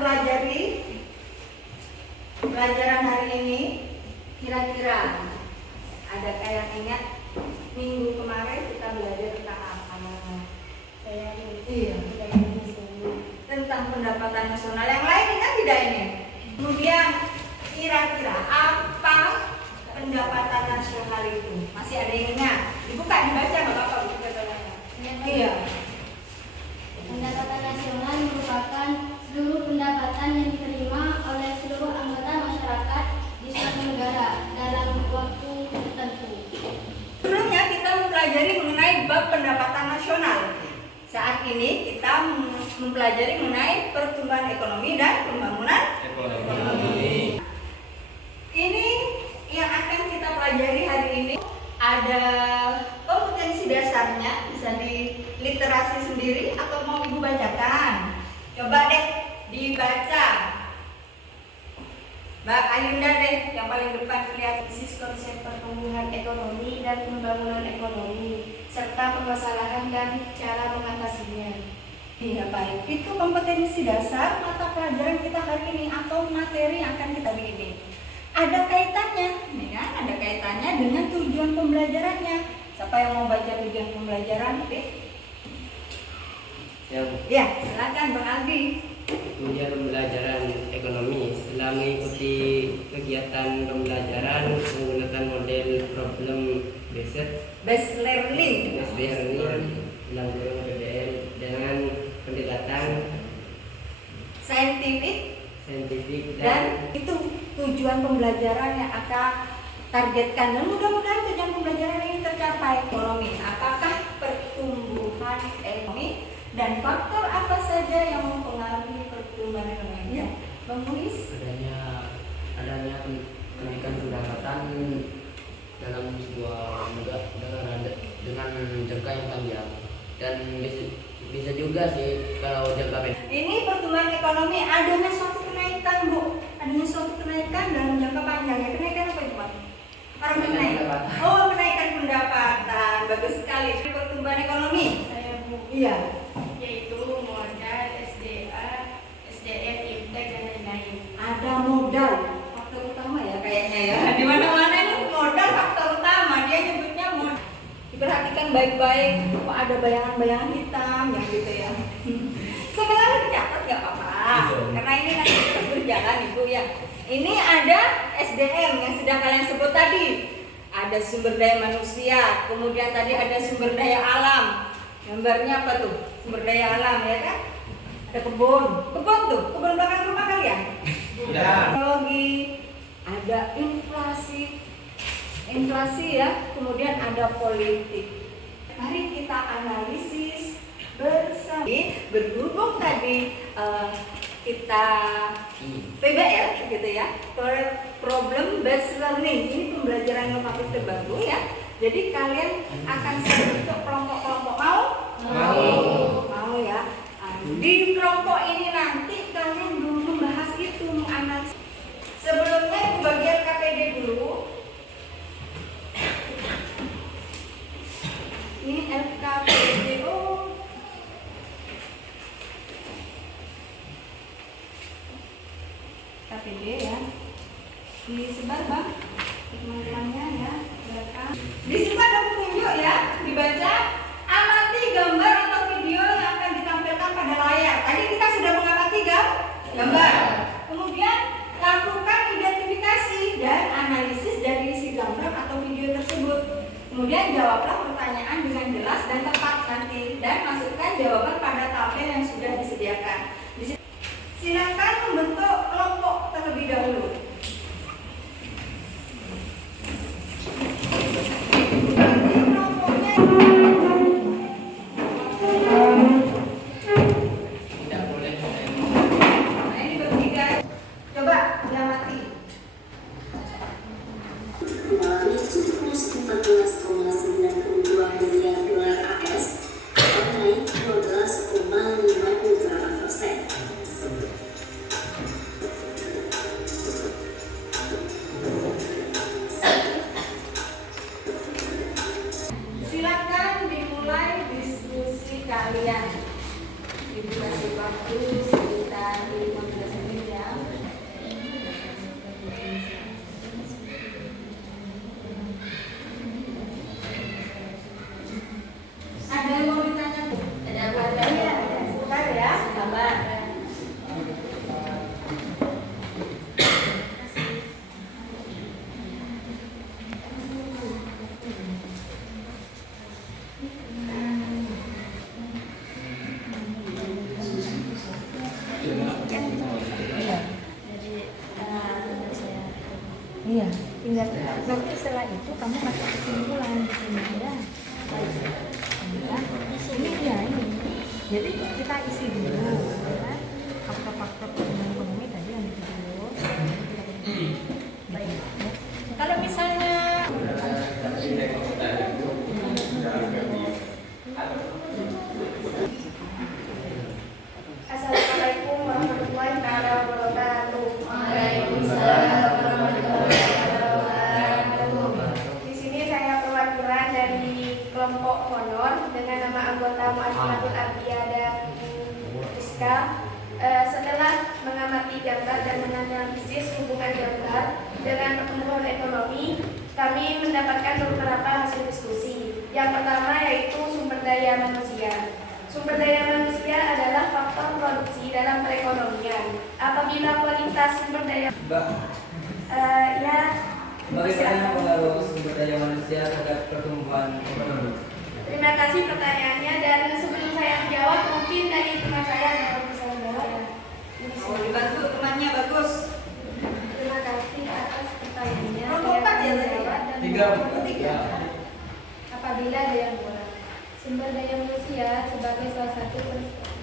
mempelajari pelajaran hari ini. Kira-kira ada kayak ingat minggu kemarin kita belajar tentang apa? Iya, tentang pendapatan nasional. Yang lain ingat tidak ini? Kemudian kira-kira apa pendapatan nasional itu? Masih ada yang ingat? Dibuka, dibaca nggak apa-apa? Iya. Pendapatan nasional merupakan seluruh pendapatan yang diterima oleh seluruh anggota masyarakat di suatu negara dalam waktu tertentu. Sebelumnya kita mempelajari mengenai bab pendapatan nasional. Saat ini kita mempelajari mengenai pertumbuhan ekonomi dan pembangunan ekonomi. Ini yang akan kita pelajari hari ini. Ada kompetensi dasarnya, bisa di literasi sendiri atau mau ibu bacakan? Coba deh dibaca. Mbak Ayunda deh yang paling depan, lihat Analisis konsep pertumbuhan ekonomi dan pembangunan ekonomi serta permasalahan dan cara mengatasinya. Iya baik, itu kompetensi dasar mata pelajaran kita hari ini atau materi yang akan kita bikin. Ada kaitannya, ya, ada kaitannya dengan tujuan pembelajarannya. Siapa yang mau baca tujuan pembelajaran? Ya, silakan Bang Aldi. Tujuan pembelajaran ekonomi setelah mengikuti kegiatan pembelajaran menggunakan model problem Based learning dalam kurung PBL dengan pendekatan saintifik dan itu tujuan pembelajaran yang akan targetkan, dan mudah-mudahan tujuan pembelajaran ini tercapai. Ekonomi, apakah pertumbuhan ekonomi dan faktor apa saja yang mempengaruhi pertumbuhan ekonomi? Ya, Bang Muiz. Adanya kenaikan pendapatan dalam sebuah negara dengan jangka yang panjang, dan bisa juga sih kalau jangka pendek. Ini pertumbuhan ekonomi adanya suatu kenaikan, Bu. Adanya suatu kenaikan dalam jangka panjang. Ya, kenaikan apa itu, Pak? Orang kenaikan. Oh, kenaikan pendapatan. Bagus sekali. Pertumbuhan ekonomi. Saya Bu, Iya. yaitu modal, SDA, SDM, iptek dan lain-lain. Ada modal, faktor utama ya kayaknya ya. Di mana-mana ini modal faktor utama. Dia nyebutnya modal. Diperhatikan baik-baik. Kok ada bayangan-bayangan hitam yang gitu ya. Sebenarnya dicatat nggak apa-apa. Karena ini nanti terus berjalan Ibu ya. Ini ada SDM yang sudah kalian sebut tadi. Ada sumber daya manusia, kemudian tadi ada sumber daya alam. Gambarnya apa tuh? Sumber daya alam ya kan? Ada kebun tuh, kebun belakang rumah kalian. Teknologi, ada inflasi ya, kemudian ada politik. Mari kita analisis bersama. Berhubung tadi kita PBL gitu ya, problem based learning, ini pembelajaran inovatif terbaru ya. Jadi kalian akan bentuk kelompok-kelompok, mau ya. Di kelompok ini nanti kalian belum membahas itu, menganalisis. Sebelumnya Ibu bagian KPD dulu. Ini LKPD. KPD ya. Disebar Bang teman-temannya ya. Di situ ada petunjuk ya, dibaca. Amati gambar atau video yang akan ditampilkan pada layar. Tadi kita sudah mengamati gambar. Kemudian lakukan identifikasi dan analisis dari isi gambar atau video tersebut. Kemudian jawablah pertanyaan dengan jelas dan tepat nanti, dan masukkan jawaban pada tabel yang sudah disediakan. Silakan membentuk kelompok terlebih dahulu. Iya, tinggal nanti setelah itu kamu kasih kesimpulan di sini ya. Ya, ini ya ini. Jadi kita isi dulu ya. Faktor-faktor pertumbuhan ekonomi tadi yang itu dulu. Baik. Ya. Kalau misalnya Assalamualaikum warahmatullahi wabarakatuh. Waalaikumsalam warahmatullahi wabarakatuh. Di sini saya perwakilan dari kelompok honor dengan nama anggota Mu'assasatul Abiyada Rizka. Setelah mengamati gambar dan menganalisis hubungan gambar dengan pertumbuhan ekonomi, kami mendapatkan beberapa hasil diskusi. Yang pertama yaitu sumber daya manusia. Sumber daya manusia adalah faktor produksi dalam perekonomian. Apabila kualitas sumber daya Bagaimana pengaruh sumber daya manusia terhadap pertumbuhan ekonomi? Terima kasih pertanyaannya, dan sebelum saya menjawab mungkin dari teman saya yang bisa menjawab. Oh, dibantu temannya bagus. Terima kasih atas pertanyaannya. Rompokan ya tadi, Pak? Tiga. Apabila ada yang kurang, sumber daya manusia sebagai salah satu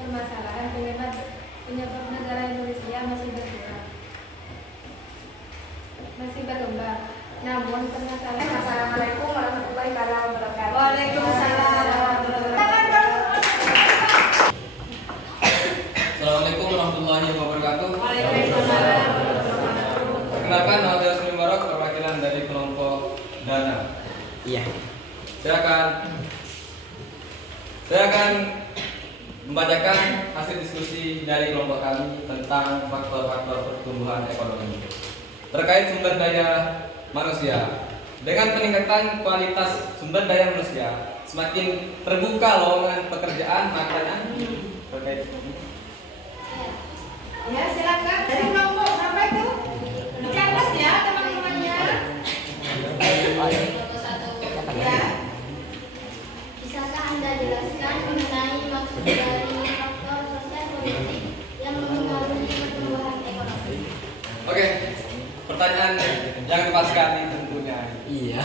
permasalahan penyebab negara Indonesia masih berkembang. Namun permasalahan. Assalamualaikum warahmatullahi wabarakatuh. Waalaikumsalam warahmatullahi wabarakatuh. Assalamualaikum warahmatullahi wabarakatuh. Waalaikumsalam. Perkenalkan, nama saya Sri Mubarak, perwakilan dari kelompok Dana. Iya. Saya akan membacakan hasil diskusi dari kelompok kami tentang faktor-faktor pertumbuhan ekonomi terkait sumber daya manusia. Dengan peningkatan kualitas sumber daya manusia, semakin terbuka lowongan pekerjaan, makanya terkait ini. Ya, silakan. Dari kelompok berapa itu? Dicatat ya teman-temannya. Ya. Bisakah Anda jelaskan mengenai maksud dari faktor sosial politik yang mempengaruhi pertumbuhan ekonomi? Oke, pertanyaan yang tepat sekali tentunya. Iya.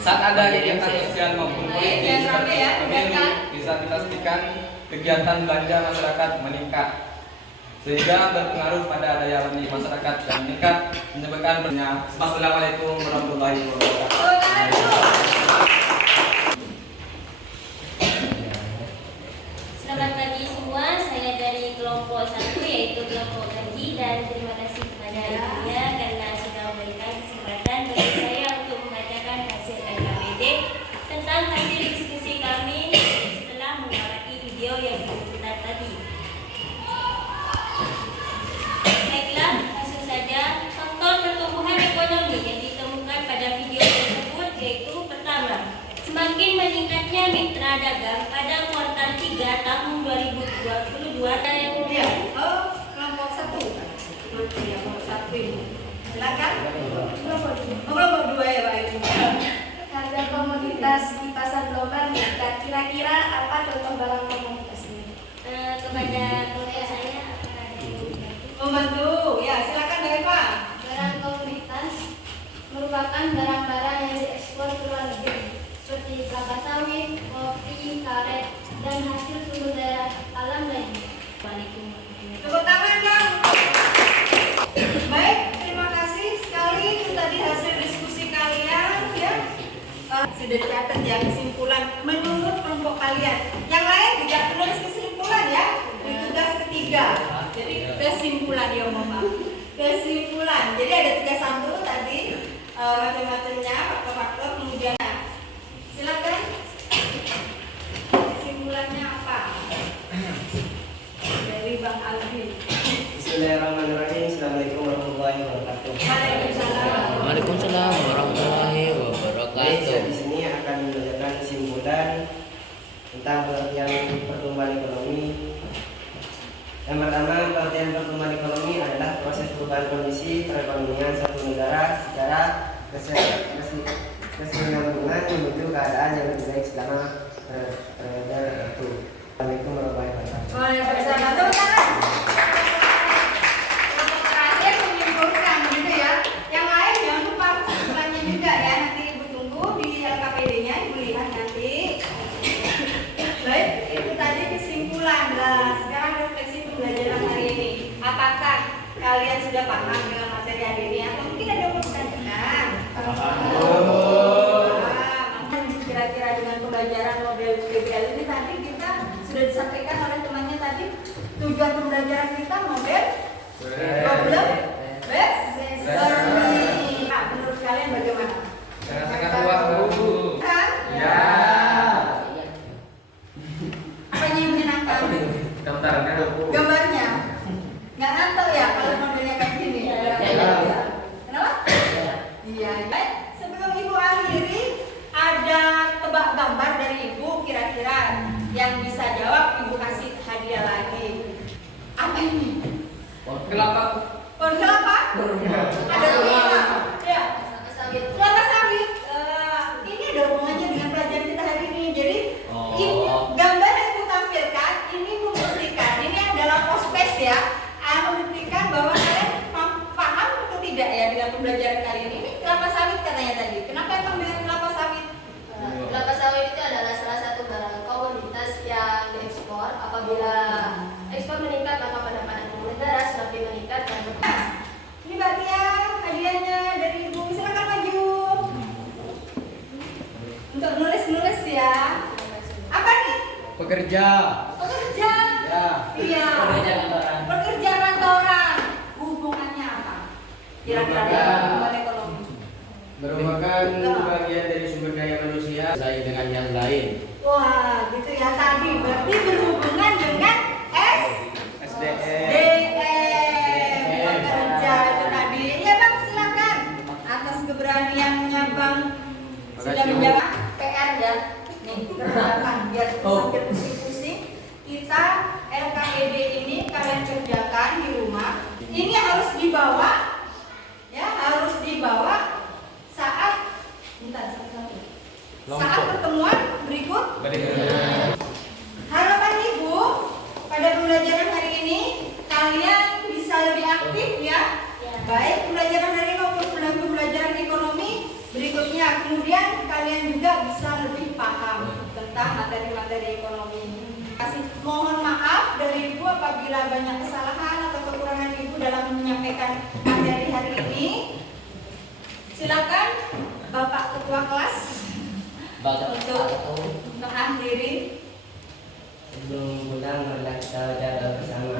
Saat ada kegiatan sosial maupun politik Jangan rame ya, dengarkan. bisa dipastikan kegiatan belanja masyarakat meningkat, sehingga berpengaruh pada daya beli masyarakat yang meningkat, menyebabkan bernya. Assalamualaikum warahmatullahi wabarakatuh. Selamat pagi semua, saya dari kelompok 1 yaitu kelompok Gaji, dan terima kasih kepada ibunya karena sudah memberikan kesempatan bagi saya untuk membacakan hasil LKPD tentang hasil diskusi kami setelah mengamati video yang diputar tadi. Baiklah, langsung saja. Faktor pertumbuhan ekonomi yang ditemukan pada video tersebut yaitu pertama, semakin meningkatnya mitra dagang pada kuartal 3 tahun 2022 dan yang Ya. Oh, kelompok 1. Ya, kelompok 1 ini. Silakan. Kelompok 2 ya, Pak. Harga komoditas di pasar global meningkat. Kira-kira apa contoh barang komoditasnya? kepada kelompok saya apakah ada yang membantu? Membantu. Ya, silakan Mbak Eva. Barang komoditas merupakan barang-barang yang diekspor ke luar negeri seperti kelapa sawit, kopi, karet, dan hasil sumber daya alam lainnya. Tepuk tangan dong. Baik, terima kasih sekali. Itu tadi hasil diskusi kalian ya. Sudah dicatat ya kesimpulan menurut kelompok kalian. Yang lain juga tulis kesimpulan ya. Di tugas ketiga. Jadi kesimpulan ya Mama. Kesimpulan. Jadi ada 31 tadi macam-macamnya faktor-faktor, kemudian silakan. Kesimpulannya apa? Dari Bang Alvin. Bismillahirrahmanirrahim. Assalamualaikum warahmatullahi wabarakatuh. Waalaikumsalam. Waalaikumsalam warahmatullahi Baik, wabarakatuh. saya di sini akan membacakan kesimpulan tentang pengertian pertumbuhan ekonomi. Yang pertama, pengertian pertumbuhan ekonomi adalah proses perubahan kondisi perekonomian suatu negara secara kesinambungan menuju keadaan yang lebih baik selama periode tertentu. Assalamualaikum warahmatullahi wabarakatuh. Waalaikumsalam. Tepuk tangan. Kelompok terakhir menyimpulkan, begitu kalian sudah paham dengan materi hari ini atau mungkin ada yang mau ditanyakan? Kira-kira dengan pembelajaran model PBL ini tadi kita sudah disampaikan oleh temannya tadi tujuan pembelajaran kita model problem based learning. Nah, menurut kalian bagaimana? Sangat luas Bu. Kan? Ya. Apanya yang menyenangkan? Gambarnya Gambarnya? Nggak ngantuk ya kalau modelnya kayak gini? Kenapa? Iya. Baik, sebelum Ibu akhiri, ada tebak gambar dari Ibu kira-kira yang bisa jawab, Ibu kasih hadiah lagi. Apa ini? kelapa. Pohon kelapa? Ada kelapa? Ya. Kelapa sawit. Ini ada hubungannya dengan pelajaran kita hari ini. Jadi ini gambar yang Ibu tampilkan ini membuktikan ini adalah pospes ya. Membuktikan bahwa kalian paham atau tidak ya dengan pembelajaran kali ini. Ini kelapa sawit katanya tadi. Kenapa emang dengan kelapa sawit? Kelapa sawit itu adalah salah satu barang komoditas yang diekspor. Apabila ekspor meningkat, maka pendapatan negara semakin meningkat dan Ini Mbak Tia, hadiahnya dari Ibu. Silakan maju. Untuk nulis-nulis ya. Apa nih? Pekerja. Pekerja. Ya. Iya. Pekerja kantoran. Hubungannya apa? Kira-kira hubungan ekonomi. Merupakan bagian dari sumber daya manusia lain dengan yang lain. Wah, gitu ya tadi. Berarti berhubungan dengan SDM. Pekerja itu tadi. Ya Bang, silakan. Atas keberaniannya Bang sudah Makasih, Bu. menjawab PR ya. Nih, kerjakan biar sambil pusing-pusing. Kita LKED ini kalian kerjakan di rumah. Ini harus dibawa, ya harus dibawa saat saat pertemuan berikut. Harapan Ibu pada pembelajaran hari ini kalian bisa lebih aktif ya. Baik pembelajaran dari maupun pembelajaran ekonomi berikutnya. Kemudian kalian juga bisa lebih paham tentang materi-materi ekonomi. Mohon maaf dari Ibu apabila banyak kesalahan atau kekurangan Ibu dalam menyampaikan materi hari ini. Silakan Bapak Ketua Kelas untuk mengakhiri. Sebelum pulang marilah kita jaga bersama.